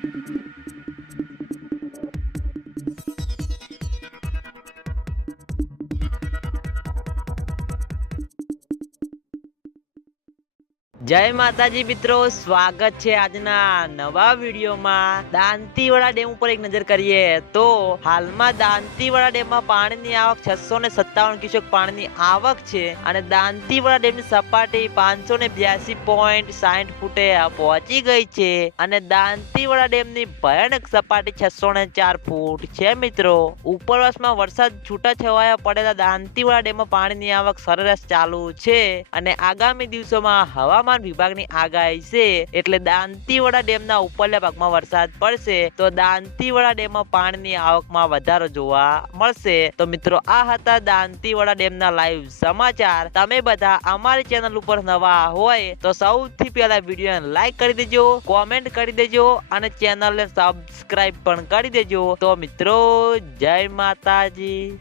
Thank you. જય માતાજી મિત્રો, સ્વાગત છે આજના નવા વિડીયોમાં. દાંતીવાડા ડેમ ઉપર એક નજર કરીએ તો હાલમાં દાંતીવાડા ડેમમાં પાણીની આવક છસો ને સત્તાવન ક્યુસેક પાણીની આવક છે અને દાંતીવાડા ડેમની સપાટી પાંચસો ને બ્યાસી પોઈન્ટ સાઠ ફૂટે પહોંચી ગઈ છે અને દાંતીવાડા ડેમની ભયાનક સપાટી છસો ને ચાર ફૂટ છે મિત્રો. ઉપરવાસમાં વરસાદ છૂટા છવાયા પડેલા દાંતીવાડા ડેમમાં પાણીની આવક સરેરાશ ચાલુ છે અને આગામી દિવસોમાં હવામાન વિભાગની આગાહી છે, એટલે દાંતીવાડા ડેમના ઉપરલા ભાગમાં વરસાદ પડશે, તો દાંતીવાડા ડેમમાં પાણીની આવકમાં વધારો જોવા મળશે. તો મિત્રો, આ હતા દાંતીવાડા ડેમના લાઈવ સમાચાર. તમે બધા અમારી ચેનલ ઉપર નવા હોય, તો સૌથી પહેલા વિડીયોને લાઈક કરી દેજો કોમેન્ટ કરી દેજો, અને ચેનલને સબસ્ક્રાઈબ પણ કરી દેજો. તો મિત્રો, જય માતાજી.